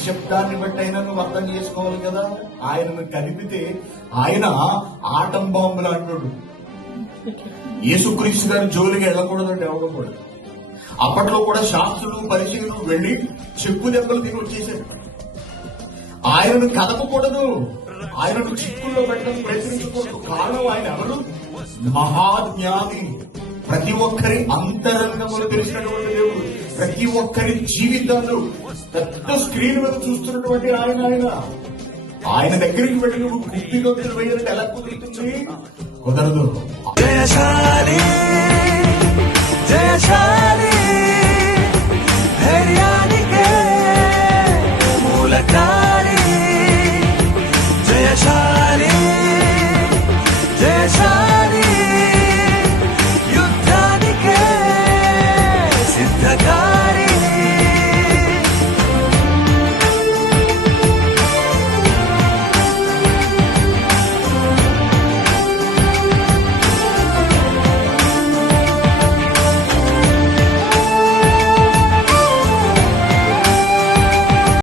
నిశ్శబ్దాన్ని బట్టి అయినా నువ్వు అర్థం చేసుకోవాలి కదా. ఆయనను కదిపితే ఆయన ఆటం బాంబులు అంటాడు. యేసుక్రీస్తు గారి జోలికి వెళ్ళకూడదండి ఎవరు కూడా. అప్పట్లో కూడా శాస్త్రులు పరిశీలు వెళ్లి చెప్పు దెబ్బలు తిని వచ్చేసారు. ఆయనను కదపకూడదు, ఆయనను చిక్కుల్లో పెట్టడం ప్రయత్నించకూడదు. కారణం ఆయన ఎవరు? మహాజ్ఞాని, ప్రతి ఒక్కరి అంతరంగములు తెలిసినటువంటి దేవుడు, ప్రతి ఒక్కరి జీవితాలు పెద్ద స్క్రీన్ మీద చూస్తున్నటువంటి ఆయన దగ్గరికి వెళ్ళి నువ్వు గుడ్డిలో వేయాలంటే ఎలా కుదురుతుంది? కుదరదు. జయశాలి జయశాలి